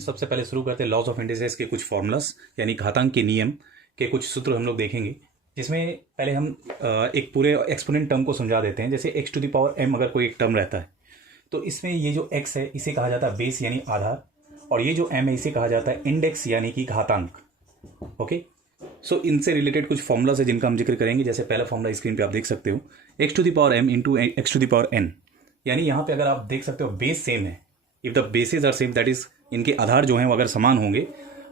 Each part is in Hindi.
स्टूडेंट, सबसे पहले शुरू करते हैं लॉज ऑफ इंडिसेस के कुछ फॉर्मूलास यानी घातांक के नियम के कुछ सूत्र हम लोग देखेंगे, जिसमें पहले हम एक पूरे एक्सपोनेंट टर्म को समझा देते हैं। जैसे x to the power m अगर कोई एक टर्म रहता है तो इसमें ये जो x है इसे कहा जाता है बेस यानी आधार, और ये जो m है इसे कहा जाता है इंडेक्स यानी कि घातांक। ओके, सो इनसे रिलेटेड कुछ फॉर्मूलास है जिनका हम जिक्र करेंगे। जैसे पहला फॉर्मूला स्क्रीन पे आप देख सकते हो, x to the power m into x to the power n, यानी यहाँ पे अगर आप देख सकते हो बेस सेम है, if the basis are same, that is इनके आधार जो हैं वो अगर समान होंगे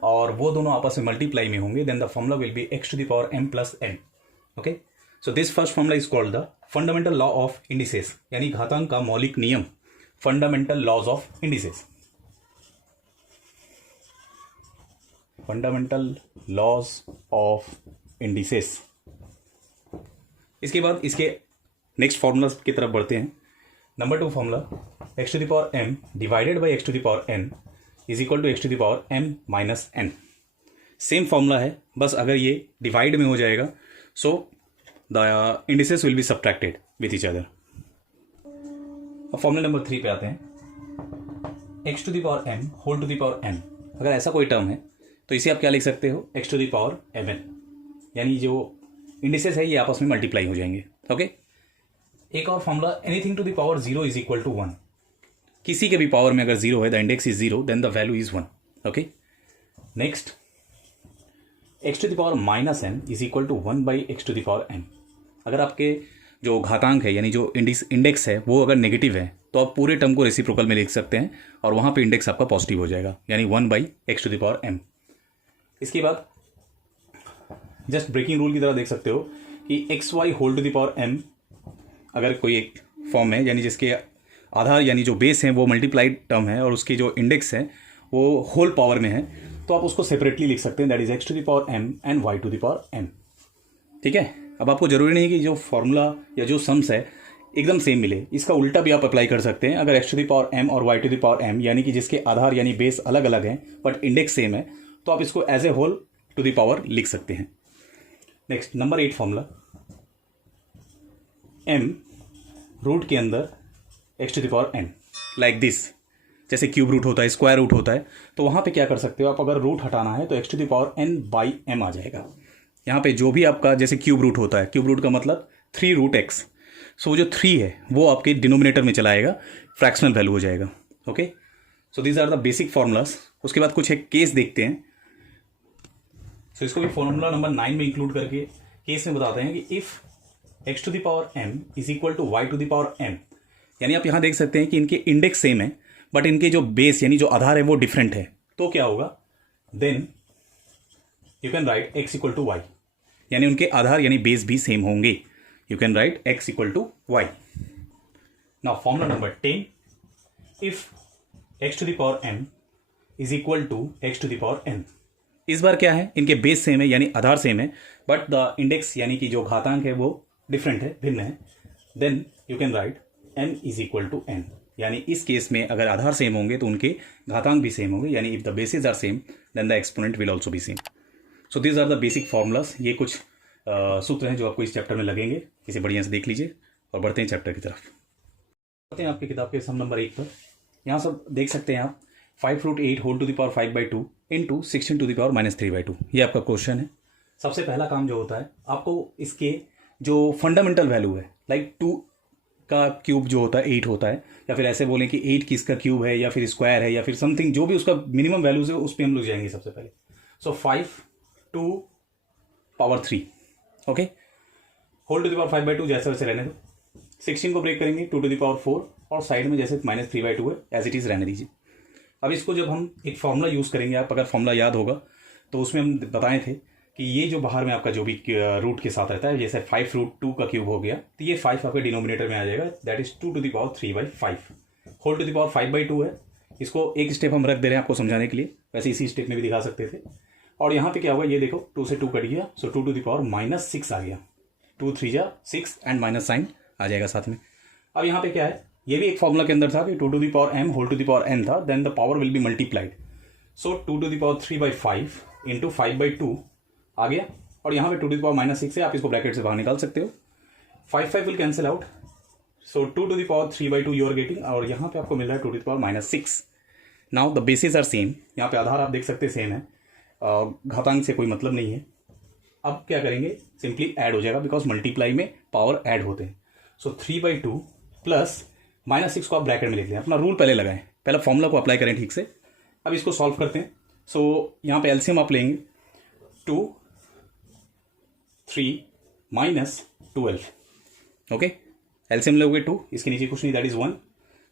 और वो दोनों आपस में मल्टीप्लाई में होंगे, then the formula will be x to the power m plus n। Okay, so this first formula is called the fundamental law of indices, यानी घातांक का मौलिक नियम, fundamental laws of indices, fundamental laws of indices. इसके बाद इसके नेक्स्ट फॉर्मूला की तरफ बढ़ते हैं। Number 2 formula, x to the power m divided by x to the power n is equal to x to the power m minus n। Same formula है, बस अगर ये डिवाइड में हो जाएगा so the indices will be subtracted with each other. अब फॉर्मूला नंबर 3 पे आते हैं। x to the power m whole to the power n, अगर ऐसा कोई टर्म है तो इसे आप क्या लिख सकते हो, x to the power mn, यानी जो इंडिसेस है ये आपस में मल्टीप्लाई हो जाएंगे। ओके, एक और formula, anything to the power 0 is equal to 1, किसी के भी पावर में अगर 0 है the index is 0, then the value is 1। Okay, next, x to the power minus n is equal to 1 by x to the power n। अगर आपके जो घातांक है यानी जो इंडेक्स है वो अगर नेगेटिव है तो आप पूरे टर्म को रेसिप्रोकल में लिख सकते हैं और वहाँ पे इंडेक्स आपका पॉजिटिव हो जाएगा, यानी 1 by x to the power m। इसके बाद जस्ट ब्रेकिंग रूल की तरह देख सकते हो कि x y whole to the power m अगर कोई एक फॉर्म है, यानी जिसके आधार यानी जो बेस है वो मल्टीप्लाइड टर्म है और उसकी जो इंडेक्स है वो होल पावर में है, तो आप उसको सेपरेटली लिख सकते हैं, that is x to the power m and y to the power m। ठीक है, अब आपको जरूरी नहीं कि जो फॉर्मूला या जो सम्स है एकदम सेम मिले, इसका उल्टा भी आप अप्लाई कर सकते हैं। अगर x to the power m और y to the power m यानी कि जिसके आधार यानी बेस अलग अलग हैं बट इंडेक्स सेम है, तो आप इसको as a whole to the power लिख सकते हैं। Next, number 8 formula, m root के अंदर x to the power n like this. जैसे क्यूब रूट होता है, स्क्वायर रूट होता है, तो वहाँ पे क्या कर सकते हो आप, अगर रूट हटाना है तो x to the power n by m आ जाएगा। यहाँ पे जो भी आपका जैसे क्यूब रूट होता है, क्यूब रूट का मतलब 3 रूट x, सो वो जो 3 है वो आपके डिनोमिनेटर में चला आएगा, फ्रैक्शनल वैल्यू हो जाएगा। Okay, so these are the basic formulas. उसके बाद कुछ एक केस देखते हैं, सो इसको भी फॉर्मूला नंबर 9 में इंक्लूड करके केस में बताते हैं कि if x to the power m is equal to y to the power m, यानी आप यहाँ देख सकते हैं कि इनके इंडेक्स सेम है बट इनके जो बेस यानी जो आधार है वो डिफरेंट है, तो क्या होगा, then you can write x equal to y, यानी उनके आधार यानी बेस भी सेम होंगे, you can write x equal to y। Now formula number 10, if x to the power m is equal to x to the power n, इस बार क्या है, इनके बेस सेम है यानी आधार सेम है बट द इंडेक्स यानी कि जो घातांक है वो डिफरेंट है, भिन्न है, then you can write m is equal to n, यानी इस केस में अगर आधार सेम होंगे तो उनके घातांक भी सेम होंगे, यानी if the basis are same then the exponent will also be same. So these are the basic formulas. ये कुछ सूत्र हैं जो आपको इस चैप्टर में लगेंगे, इसे बढ़िया से देख लीजिए और बढ़ते हैं चैप्टर की तरफ। बढ़ते हैं आपकी किताब के सम नंबर 1 पर। यहाँ सब देख सकते हैं आप, 5 root 8 whole to the power 5/2 into 16 to the power minus 3/2, ये आपका क्वेश्चन है। सबसे पहला काम जो होता है, आपको इसके जो फंडामेंटल वैल्यू है, लाइक 2 का क्यूब जो होता है 8 होता है, या फिर ऐसे बोलें कि 8 किसका क्यूब है या फिर स्क्वायर है या फिर समथिंग, जो भी उसका मिनिमम वैल्यूज है उस पर हम लोग जाएंगे सबसे पहले। So 5 to power 3, okay, whole to the power 5/2 जैसे वैसे रहने दो, 16 को ब्रेक करेंगे 2 टू द पावर 4 और साइड में जैसे माइनस 3/2 है एज इट इज़ रहने दीजिए। अब इसको जब हम एक फॉर्मूला यूज़ करेंगे, आप अगर फॉर्मूला याद होगा तो उसमें हम बताए थे कि ये जो बाहर में आपका जो भी रूट के साथ रहता है, जैसे 5 रूट 2 का क्यूब हो गया तो ये 5 आपके डिनोमिनेटर में आ जाएगा, that is 2 to the power 3/5। Whole to the power 5/2 है, इसको एक स्टेप हम रख दे रहे हैं आपको समझाने के लिए, वैसे इसी स्टेप में भी दिखा सकते थे। और यहाँ पे क्या होगा, ये देखो 2 से 2 कट गया, सो 2 टू द पावर माइनस 6 आ गया, 2 3 जा 6 एंड माइनस साइन आ जाएगा साथ में। अब यहाँ पे क्या है, ये भी एक फॉर्मूला के अंदर था कि 2 to the power m whole to the power n था, then the power will be multiplied, so 2 to the power 3/5 into 5/2 आ गया, और यहाँ पे 2 टू द पावर माइनस 6 है, आप इसको ब्रैकेट से बाहर निकाल सकते हो, 5 will cancel out, so 2 to the power 3/2 you are getting, और यहाँ पे आपको मिल रहा है 2 to the power minus 6। Now the basis are same, यहाँ पे आधार आप देख सकते सेम है, घातांक से कोई मतलब नहीं है। अब क्या करेंगे, सिंपली ऐड हो जाएगा बिकॉज मल्टीप्लाई में पावर ऐड होते हैं। सो 3/2 प्लस -6 को आप ब्रैकेट में लिख लें, अपना रूल पहले लगाएं, पहले फॉर्मूला को अप्लाई करें ठीक से। अब इसको सॉल्व करते हैं। सो यहाँ पे एलसीएम आप लेंगे 2 3 -12, ओके। एलसीएम लोगे 2, इसके नीचे कुछ नहीं, that is 1।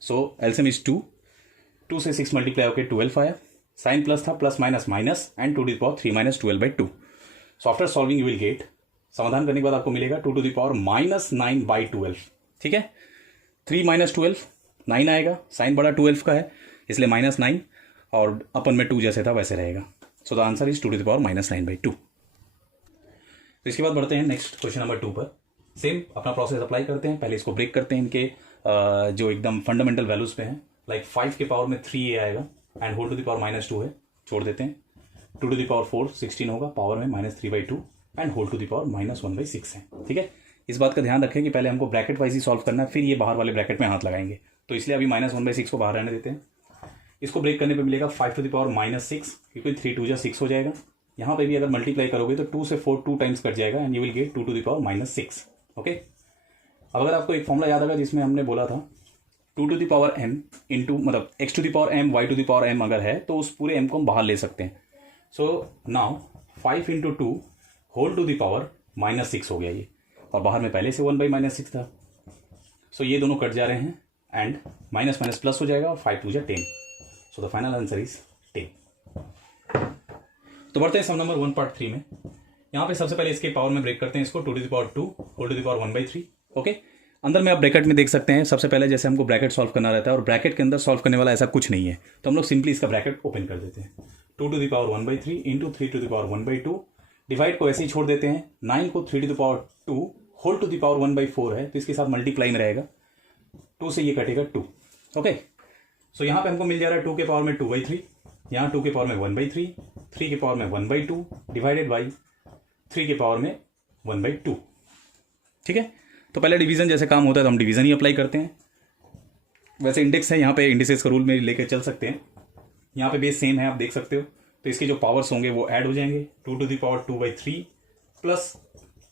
So LCM is 2 से 6 मल्टीप्लाई होकर 12 आया, साइन प्लस था, plus minus minus and 2 to the power 3 - 12/2। So after solving you will get, समाधान करने के बाद आपको मिलेगा 2 to the power -9/12, ठीक है। 3 - 12 9 आएगा, साइन बड़ा 12 का है इसलिए -9 और अपन में 2 जैसे था वैसे रहेगा। सो the answer is 2 to the power -9/2। तो इसके बाद बढ़ते हैं नेक्स्ट क्वेश्चन नंबर 2 पर। सेम अपना प्रोसेस अप्लाई करते हैं, पहले इसको ब्रेक करते हैं इनके जो एकदम फंडामेंटल वैल्यूज पे हैं। लाइक 5 के पावर में 3a आएगा and whole to the power -2 है, छोड़ देते हैं। 2 to the power 4 16 होगा, पावर में -3/2 and whole to the power -1/6 है, ठीक है। इस बात का ध्यान रखें कि पहले हमको ब्रैकेट वाइज ही सॉल्व करना है, फिर ये बाहर वाले ब्रैकेट में हाथ लगाएंगे, तो इसलिए अभी -1/6 को बाहर रहने देते हैं। इसको ब्रेक करने पे मिलेगा 5 to the power -6, क्योंकि 3 2 6 हो जाएगा। यहाँ पे भी अगर मल्टीप्लाई करोगे तो 2 से 4 2 टाइम्स कट जाएगा and you will get 2 to the power -6, okay. अब अगर आपको एक फॉर्मूला याद आएगा जिसमें हमने बोला था 2 to the power m into, मतलब x to the power m y to the power m अगर है तो उस पूरे m को हम बाहर ले सकते हैं। So now 5 × 2 whole to the power -6 हो गया ये, और बाहर में पहले से 1/-6 था। सो ये दोनों कट जा रहे हैं एंड माइनस माइनस प्लस हो जाएगा और 5 2 10। So the final answer is 10। तो बढ़ते हैं सम नंबर 1 पार्ट 3 में। यहाँ पे सबसे पहले इसके पावर में ब्रेक करते हैं इसको, 2 to the power 2 whole to the power 1/3, okay. अंदर में आप ब्रैकेट में देख सकते हैं, सबसे पहले जैसे हमको ब्रैकेट सॉल्व करना रहता है और ब्रैकेट के अंदर सॉल्व करने वाला ऐसा कुछ नहीं है, तो हम लोग सिंपली इसका ब्रैकेट ओपन कर देते हैं। 2 to the power 1/3 into 3 to the power 1/2, divide को ऐसे ही छोड़ देते हैं। 9 को 3 to the power 2 whole to the power 1/4 है, तो इसके साथ मल्टीप्लाई में रहेगा, 2 से ये कटेगा 2, ओके। सो यहाँ पे हमको मिल जा रहा है 2 के पावर में 2/3, यहाँ 2 के पावर में 1/3, 3 के पावर में 1/2 डिवाइडेड बाई 3 के पावर में 1/2, ठीक है। तो पहले डिवीजन जैसे काम होता है तो हम डिवीजन ही अप्लाई करते हैं। वैसे इंडेक्स है, यहाँ पे इंडिसेस का रूल में लेकर चल सकते हैं। यहाँ पे बेस सेम है, आप देख सकते हो, तो इसके जो पावर्स होंगे वो ऐड हो जाएंगे। 2 to the power 2/3 plus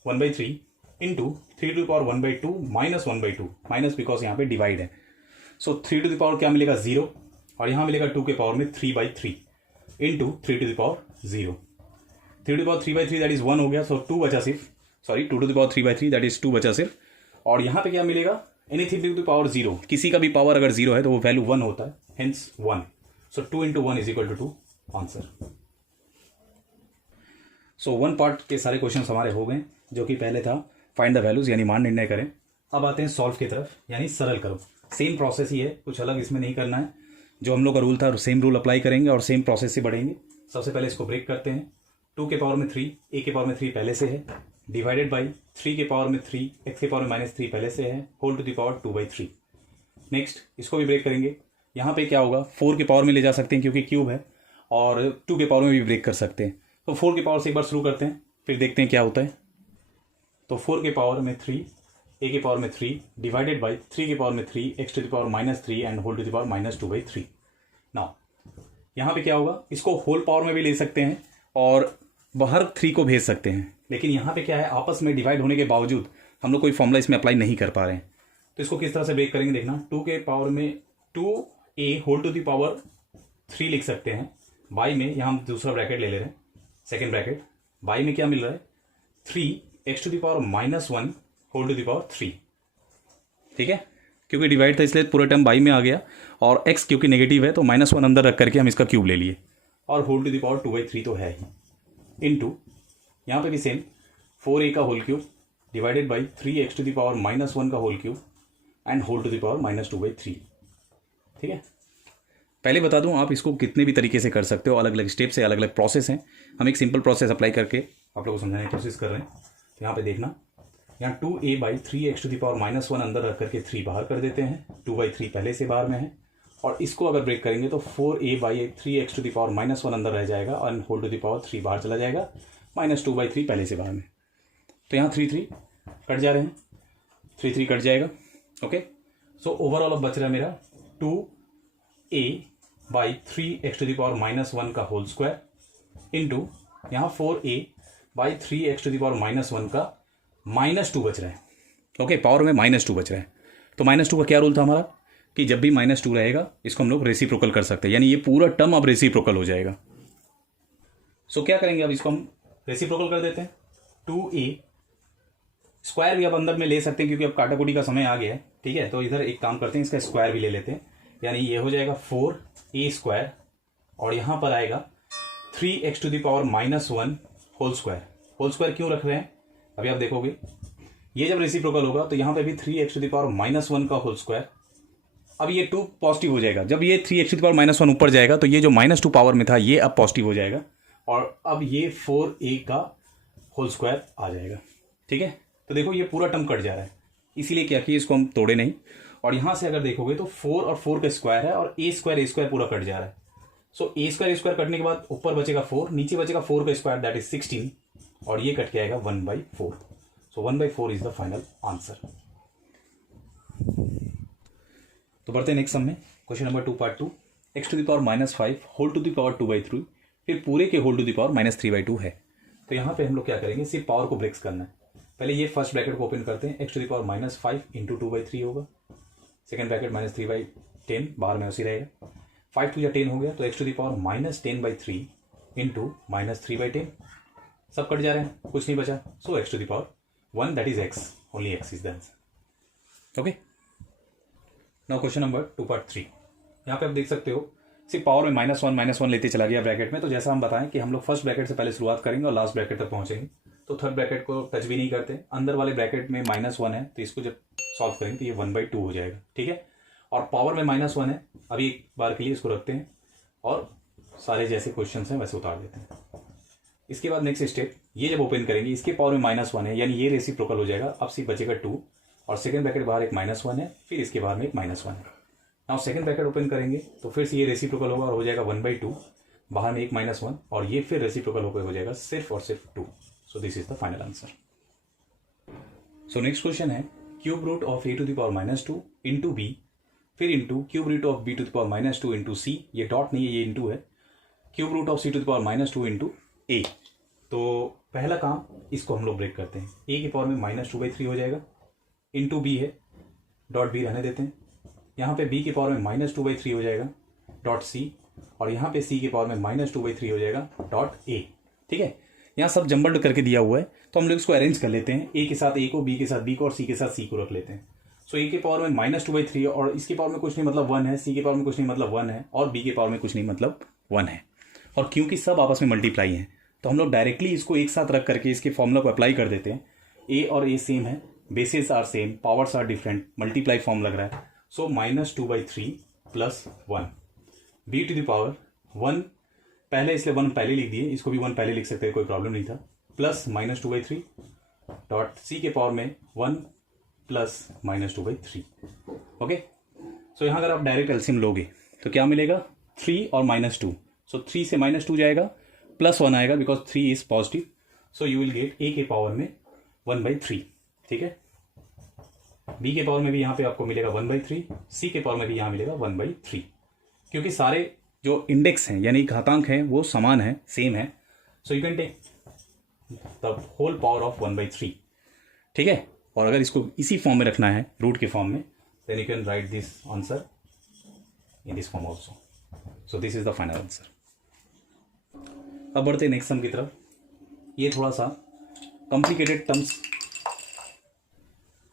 1/3 into 3 to the power 1/2 minus 1/2, minus because यहाँ पे डिवाइड है। सो 3 to the power क्या मिलेगा 0, और यहाँ मिलेगा 2 के पावर में 3/3 into 3 to the power 0। 3 to the power 3/3 that is 1 हो गया, सो 2 बचा सिर्फ, sorry 2 to the power 3/3 that is 2 बचा सिर्फ। और यहाँ पे क्या मिलेगा, एनीथिंग टू द पावर 0, किसी का भी पावर अगर 0 है तो वो वैल्यू 1 होता है, हेंस 1। सो 2 × 1 = 2 आंसर। सो 1 पार्ट के सारे क्वेश्चन हमारे हो गए, जो कि पहले था फाइंड द वैल्यूज यानी मान निर्णय करें। अब आते हैं सॉल्व की तरफ, यानी सरल करो। सेम प्रोसेस ही है, कुछ अलग इसमें नहीं करना है। जो हम लोग का रूल था सेम रूल अप्लाई करेंगे और सेम प्रोसेस से बढ़ेंगे। सबसे पहले इसको ब्रेक करते हैं। 2 के पावर में 3, a के पावर में 3 पहले से है, डिवाइडेड बाई 3 के पावर में 3, x के पावर में -3 पहले से है, whole to the power 2/3। Next इसको भी ब्रेक करेंगे। यहाँ पे क्या होगा, 4 के पावर में ले जा सकते हैं क्योंकि क्यूब है, और 2 के पावर में भी ब्रेक कर सकते हैं। तो 4 के पावर से एक बार शुरू करते हैं, फिर देखते हैं क्या होता है। तो 4 के पावर में 3, a के पावर में 3 डिवाइडेड बाई 3 के पावर में 3, x to the power -3 and whole to the power -2/3। Now यहाँ पे क्या होगा, इसको होल पावर में भी ले सकते हैं और बाहर 3 को भेज सकते हैं, लेकिन यहाँ पे क्या है, आपस में डिवाइड होने के बावजूद हम लोग कोई फॉर्मूला इसमें अप्लाई नहीं कर पा रहे हैं। तो इसको किस तरह से ब्रेक करेंगे देखना। 2 के पावर में 2a whole to the power 3 लिख सकते हैं, बाई में यहाँ हम दूसरा ब्रैकेट ले रहे हैं, सेकेंड ब्रैकेट, बाई में क्या मिल रहा है 3x to the power -1 whole to the power 3, ठीक है। क्योंकि डिवाइड था इसलिए पूरा टर्म बाई में आ गया, और x क्योंकि नेगेटिव है तो -1 अंदर रख करके हम इसका क्यूब ले लिए, और होल टू द पावर 2/3 तो है ही, इंटू यहाँ पे भी सेम 4a का whole cube divided by 3x to the power -1 का whole cube and whole to the power -2/3, ठीक है। पहले बता दूं, आप इसको कितने भी तरीके से कर सकते हो, अलग अलग स्टेप से, अलग अलग प्रोसेस हैं। हम एक सिंपल प्रोसेस अप्लाई करके आप लोगों को समझाने की कोशिश कर रहे हैं। तो यहाँ पे देखना, यहाँ 2a/3x टू द पावर -1 अंदर रख करके 3 बाहर कर देते हैं, 2/3 पहले से बाहर में है, और इसको अगर ब्रेक करेंगे तो 4a/3x टू द पावर -1 अंदर रह जाएगा और होल टू द पावर 3 बाहर चला जाएगा, -2/3 पहले से बाहर में। तो यहाँ 3 कट जा रहे हैं, 3 कट जाएगा, ओके। सो ओवरऑल अब बच रहा है मेरा 2a बाई 3x⁻⁻1 का होल स्क्वायर इंटू यहाँ 4a बाई 3x⁻⁻1 का -2 बच रहा है। ओके, पावर में -2 बच रहा है। तो -2 का क्या रूल था हमारा कि जब भी -2 रहेगा इसको हम लोग रेसिप्रोकल कर सकते हैं, यानी ये पूरा टर्म अब रेसिप्रोकल हो जाएगा। सो क्या करेंगे, अब इसको हम रेसिप्रोकल कर देते हैं। 2a स्क्वायर भी अब अंदर में ले सकते हैं क्योंकि अब काटाकुटी का समय आ गया है। ठीक है, तो इधर एक काम करते हैं, इसका स्क्वायर भी ले लेते हैं, यानी ये हो जाएगा 4a स्क्वायर और यहाँ पर आएगा 3x⁻⁻1 whole square. Whole square क्यों रख रहे हैं अभी आप देखोगे, ये जब रेसिप्रोकल होगा तो यहाँ पे भी 3x⁻⁻1 का होल स्क्वायर। अब ये 2 पॉजिटिव हो जाएगा, जब ये 3x⁻⁻1 ऊपर जाएगा तो ये जो -2 पावर में था ये अब पॉजिटिव हो जाएगा और अब ये 4a का होल स्क्वायर आ जाएगा। ठीक है, तो देखो ये पूरा टर्म कट जा रहा है, इसीलिए क्या किया, इसको हम तोड़े नहीं। और यहाँ से अगर देखोगे तो 4 और 4 का स्क्वायर है और a स्क्वायर पूरा कट जा रहा है। सो a स्क्वायर कटने के बाद ऊपर बचेगा 4, नीचे बचेगा 4 का स्क्वायर, दैट इज 16 और ये कट के आएगा 1/4। So 1/4 is the final answer. तो बढ़ते हैं नेक्स्ट सम में। Question number 2 part 2, x⁻⁻5 whole to the power 2/3 फिर पूरे के होल टू द पावर -3/2 है। तो यहाँ पे हम लोग क्या करेंगे, सिर्फ पावर को ब्रेक्स करना है। पहले ये फर्स्ट ब्रैकेट को ओपन करते हैं, x⁻⁻5 इंटू 2/3 होगा, सेकेंड ब्रैकेट -3/10 बाहर में उसी रहेगा, 5 2 10 हो गया, तो x⁻−10/3 इंटू -3/10 सब कट जा रहे हैं, कुछ नहीं बचा। सो x⁻1 that is x, only x is the answer. Okay, now question number 2 part 3। यहाँ पे आप देख सकते हो सिर्फ पावर में -1 लेते चला गया ब्रैकेट में। तो जैसा हम बताएं कि हम लोग फर्स्ट ब्रैकेट से पहले शुरुआत करेंगे और लास्ट ब्रैकेट तक पहुंचेंगे, तो थर्ड ब्रैकेट को टच भी नहीं करते। अंदर वाले ब्रैकेट में -1 है तो इसको जब सॉल्व करेंगे तो ये 1/2 हो जाएगा। ठीक है, और पावर में -1 है, अभी एक बार के लिए इसको रखते हैं और सारे जैसे क्वेश्चन हैं वैसे उतार देते हैं। इसके बाद नेक्स्ट स्टेप, ये जब ओपन करेंगे इसके पावर में -1 है, यानी ये रेसिप्रोकल हो जाएगा। अब सिर्फ बचेगा 2 और सेकंड ब्रैकेट बाहर एक -1 है, फिर इसके बाहर में एक -1 है। नाउ सेकंड ब्रैकेट ओपन करेंगे तो फिर से ये रेसिप्रोकल होगा और हो जाएगा 1/2, बाहर में एक -1 और ये फिर रेसिप्रोकल होकर हो जाएगा सिर्फ और सिर्फ 2। So this is the final answer. So next question है cube root of a⁻2 into b फिर into cube root of b⁻2 into c, ये डॉट नहीं है ये इंटू है, cube root of c⁻2 into a। तो पहला काम इसको हम लोग ब्रेक करते हैं, a की पावर में -2/3 हो जाएगा, इंटू b है, डॉट b रहने देते हैं। यहाँ पे b की पावर में -2/3 हो जाएगा, डॉट c, और यहाँ पे c की पावर में -2/3 हो जाएगा, डॉट a। ठीक है, यहाँ सब जम्बल्ड करके दिया हुआ है तो हम लोग इसको अरेंज कर लेते हैं, a के साथ a को, b के साथ b को और c के साथ c को रख लेते हैं। सो a की पावर में -2/3 और इसकी पावर में कुछ नहीं मतलब 1 है, c की पावर में कुछ नहीं मतलब 1 है और b की पावर में कुछ नहीं मतलब 1 है। और क्योंकि सब आपस में मल्टीप्लाई हैं तो हम लोग डायरेक्टली इसको एक साथ रख करके इसके फॉर्मूला को अप्लाई कर देते हैं। a और a सेम है, bases are same, powers are different, multiply form लग रहा है। सो -2/3 plus 1 b to the power 1 पहले, इसलिए 1 पहले लिख दिए, इसको भी 1 पहले लिख सकते हैं, कोई प्रॉब्लम नहीं था, प्लस -2/3 डॉट c के पावर में 1 प्लस -2/3। ओके, सो यहाँ अगर आप डायरेक्ट एलसीएम लोगे तो क्या मिलेगा, 3 और -2। सो 3 से -2 जाएगा, प्लस 1 आएगा because 3 is positive. So you will get a के पावर में 1/3। ठीक है, b के पावर में भी यहाँ पे आपको मिलेगा 1/3, c के पावर में भी यहाँ मिलेगा 1/3, क्योंकि सारे जो इंडेक्स हैं यानी घातांक हैं वो समान है, सेम है। So you can take the whole power of 1/3। ठीक है, और अगर इसको इसी फॉर्म में रखना है, रूट के फॉर्म में, then you can write this answer in this form also. So this is the final answer. अब बढ़ते नेक्स्ट सम की तरफ। ये थोड़ा सा कॉम्प्लिकेटेड टर्म्स,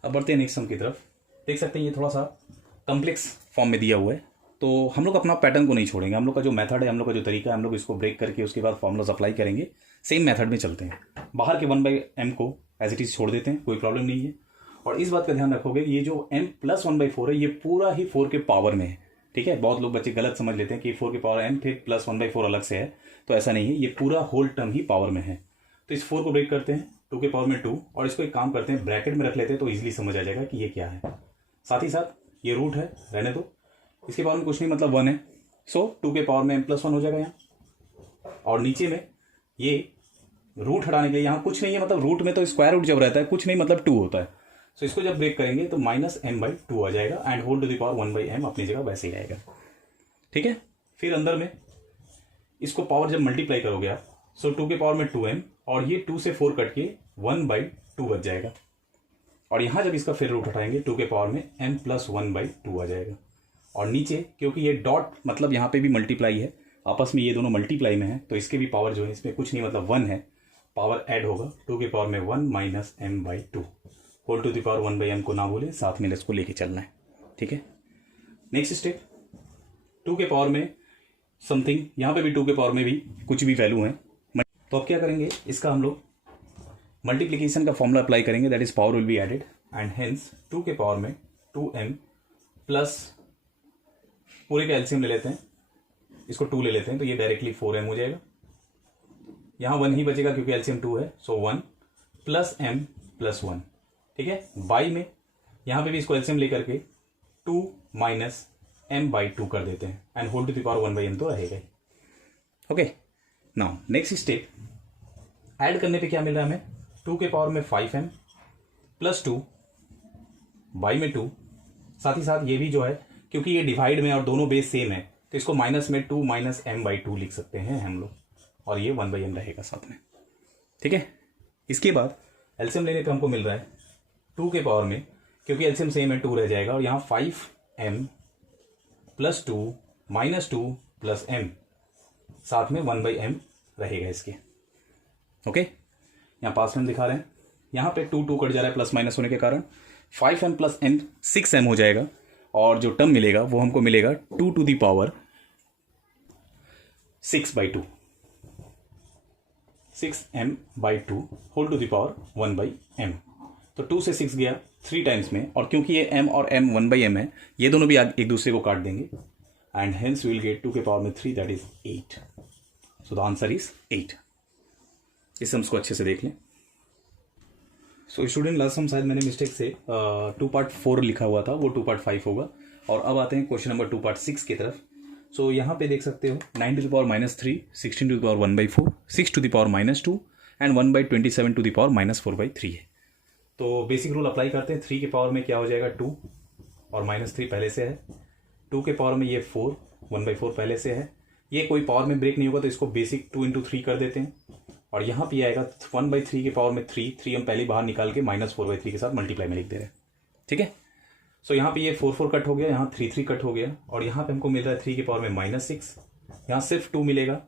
अब बढ़ते हैं नेक्स्ट सम की तरफ। देख सकते हैं ये थोड़ा सा कॉम्प्लेक्स फॉर्म में दिया हुआ है, तो हम लोग अपना पैटर्न को नहीं छोड़ेंगे। हम लोग का जो मेथड है, हम लोग का जो तरीका है, हम लोग इसको ब्रेक करके उसके बाद फॉर्मूलाज अप्लाई करेंगे, सेम मेथड में चलते हैं। बाहर के 1/m को एज इट इज छोड़ देते हैं, कोई प्रॉब्लम नहीं है। और इस बात का ध्यान रखोगे ये जो m प्लस 1/4 है ये पूरा ही 4 के पावर में है। ठीक है, बहुत लोग बच्चे गलत समझ लेते हैं कि 4 के पावर m फिर प्लस 1/4 अलग से है, तो ऐसा नहीं है, ये पूरा होल टर्म ही पावर में है। तो इस 4 को ब्रेक करते हैं, 2 के पावर में 2, और इसको एक काम करते हैं ब्रैकेट में रख लेते हैं तो ईजिली समझ आ जाएगा कि ये क्या है। साथ ही साथ ये रूट है, रहने दो, इसके पावर में कुछ नहीं मतलब 1 है। सो 2 के पावर में m प्लस 1 हो जाएगा यहाँ, और नीचे में ये रूट हटाने के लिए यहाँ कुछ नहीं है, मतलब रूट में तो स्क्वायर रूट जब रहता है कुछ नहीं मतलब 2 होता है। सो इसको जब ब्रेक करेंगे तो -m/2 आ जाएगा and whole to the power 1/m अपनी जगह वैसे ही आएगा। ठीक है, फिर अंदर में इसको पावर जब मल्टीप्लाई करोगे आप, सो 2 के पावर में 2m, और ये 2 से 4 कट के 1/2 बच जाएगा। और यहाँ जब इसका फिर रूट हटाएंगे 2 के पावर में m प्लस 1/2 आ जाएगा। और नीचे क्योंकि ये डॉट मतलब यहाँ पे भी मल्टीप्लाई है, आपस में ये दोनों मल्टीप्लाई में है, तो इसके भी पावर जो है इसमें कुछ नहीं मतलब 1 है, पावर ऐड होगा 2 के पावर में 1 minus m/2 whole to the power 1/m को ना बोले, साथ में इसको लेके चलना है। ठीक है, नेक्स्ट स्टेप 2 के पावर में समथिंग, यहाँ पे भी 2 के पावर में भी कुछ भी वैल्यू है, तो अब क्या करेंगे, इसका हम लोग मल्टीप्लीकेशन का फॉर्मूला अप्लाई करेंगे, that is power will be added and hence 2 के पावर में 2m प्लस पूरे का एलसीएम ले लेते हैं, इसको 2 ले लेते हैं, तो ये डायरेक्टली 4m हो जाएगा। यहाँ 1 ही बचेगा क्योंकि एलसीएम 2 है, सो 1 प्लस m प्लस 1। ठीक है, बाई में यहाँ पे भी इसको एलसीएम लेकर के 2 माइनस m/2 कर देते हैं and whole to the power 1/m तो रहेगा ही। Okay, now next step, add करने पे क्या मिल रहा है हमें, 2 के पावर में 5m प्लस 2 बाई में 2, साथ ही साथ ये भी जो है क्योंकि ये डिवाइड में और दोनों बेस सेम है, तो इसको माइनस में 2 माइनस m/2 लिख सकते हैं हम लोग, और ये 1/m रहेगा साथ में। ठीक है, इसके बाद एलसीएम लेने पे हमको मिल रहा है 2 के पावर में, क्योंकि एलसीएम सेम है 2 रह जाएगा, और यहाँ 5m plus 2 minus 2 plus m, साथ में 1/m रहेगा इसके। ओके, यहाँ पास में दिखा रहे हैं, यहाँ पे 2 कट जा रहा है प्लस माइनस होने के कारण, 5m प्लस m 6m हो जाएगा, और जो टर्म मिलेगा वो हमको मिलेगा 2 to the power 6/2, 6m/2 whole to the power 1/m। तो 2 से 6 गया 3 टाइम्स में, और क्योंकि ये m और m 1/m है, ये दोनों भी एक दूसरे को काट देंगे, and hence we will get 2 के पावर में 3, that is 8। So the answer is 8। इस सम्स को अच्छे से देख लें। सो स्टूडेंट, लास्ट सम शायद मैंने मिस्टेक से 2/4 लिखा हुआ था, वो 2/5 होगा। और अब आते हैं क्वेश्चन नंबर 2/6 की तरफ। सो यहाँ पे देख सकते हो 9 to the power -3, 16 to the power 1/4, 6 to the power -2 and 1/27 to the power -4/3 है। तो बेसिक रूल अप्लाई करते हैं। 3 के पावर में क्या हो जाएगा 2 और -3 पहले से है, 2 के पावर में ये 4, 1/4 पहले से है, ये कोई पावर में ब्रेक नहीं होगा तो इसको बेसिक 2 × 3 कर देते हैं, और यहाँ पे आएगा 1/3 के पावर में 3 हम पहले बाहर निकाल के -4/3 के साथ मल्टीप्लाई में लिख दे रहे हैं। ठीक है, सो यहाँ पे ये 4 कट हो गया, यहाँ 3 कट हो गया, और यहाँ पे हमको मिल रहा है 3 के पावर में -6, यहाँ सिर्फ 2 मिलेगा,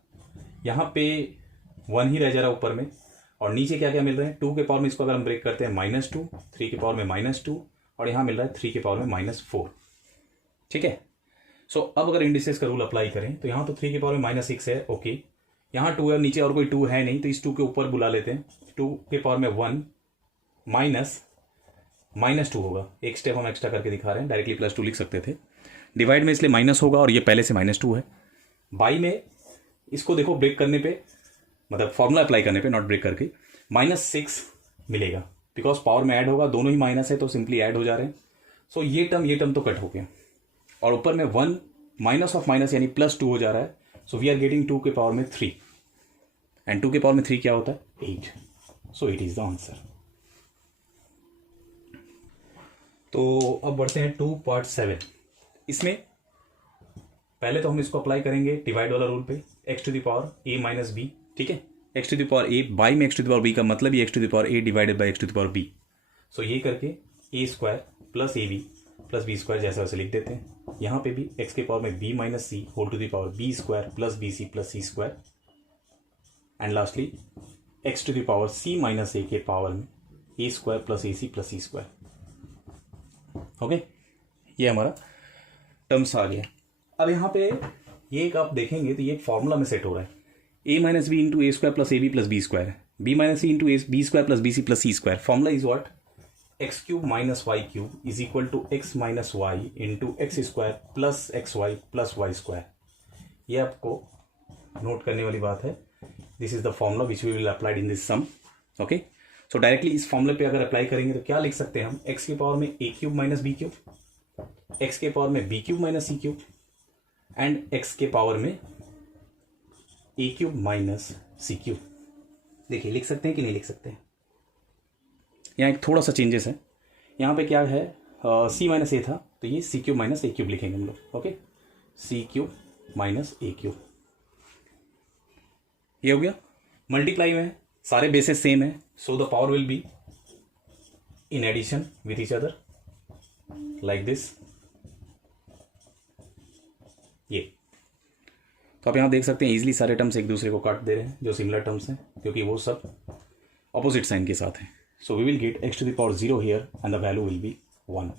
यहाँ पे 1 ही रह जा रहा है ऊपर में, और नीचे क्या क्या मिल रहा है 2 के पावर में, इसको अगर हम ब्रेक करते हैं -2, 3 के पावर में -2, और यहाँ मिल रहा है 3 के पावर में -4। ठीक है, सो अब अगर इंडिसेस का रूल अप्लाई करें तो यहाँ तो 3 के पावर में -6 है, ओके, यहाँ 2 है, नीचे और कोई 2 है नहीं, तो इस 2 के ऊपर बुला लेते हैं, 2 के पावर में 1 -2 होगा, एक स्टेप हम एक्स्ट्रा करके दिखा रहे हैं, डायरेक्टली +2 लिख सकते थे, डिवाइड में इसलिए माइनस होगा, और ये पहले से -2 है। बाई में इसको देखो ब्रेक करने पे, मतलब फॉर्मूला अप्लाई करने पे, नॉट ब्रेक करके, -6 मिलेगा, बिकॉज पावर में ऐड होगा, दोनों ही माइनस है तो सिंपली ऐड हो जा रहे हैं। सो ये टर्म तो कट हो गया, और ऊपर में 1 माइनस ऑफ माइनस यानी +2 हो जा रहा है। सो वी आर गेटिंग 2 के पावर में 3, एंड 2 के पावर में 3 क्या होता है 8। So it is the answer. तो अब बढ़ते हैं 2/7। इसमें पहले तो हम इसको अप्लाई करेंगे डिवाइड वाला रूल पे, x to the power a minus b। ठीक है, x to the power a by में x to the power b का मतलब ही x to the power a divided by x to the power b। So ये करके a² plus ab plus b² जैसा वैसे लिख देते हैं। यहाँ पे भी x के पावर में b minus c whole to the power b² plus bc plus c², and lastly x to the power c minus a के पावर में a² plus ac plus c²। Okay, ये हमारा टर्म्स आ गया। अब यहाँ पे ये एक आप देखेंगे तो ये एक फॉर्मूला में सेट हो रहा है, a minus b into a² plus ab plus b², b minus c into b² plus bc plus c²। Formula is what, x³ minus y³ is equal to x minus y into x² plus xy plus y²। ये आपको नोट करने वाली बात है। This is the formula which we will applied in this sum. Okay, so directly इस फॉर्मूले पे अगर अप्लाई करेंगे तो क्या लिख सकते हैं हम, x के पावर में a³ माइनस b³, x के पावर में b³ minus c³ and x के पावर में a³ माइनस c³। देखिए लिख सकते हैं कि नहीं लिख सकते हैं। यहाँ एक थोड़ा सा चेंजेस है, यहाँ पे क्या है c माइनस a था तो ये c³ माइनस a³ लिखेंगे हम लोग। Okay, c³ minus a cube. ये हो गया। मल्टीप्लाई में सारे बेसेस सेम है, so the power will be in addition with each other like this. ये तो आप यहां देख सकते हैं इजीली सारे टर्म्स एक दूसरे को काट दे रहे हैं जो सिमिलर टर्म्स हैं, क्योंकि वो सब ऑपोजिट साइन के साथ हैं। So we will get x to the power 0 here and the value will be 1।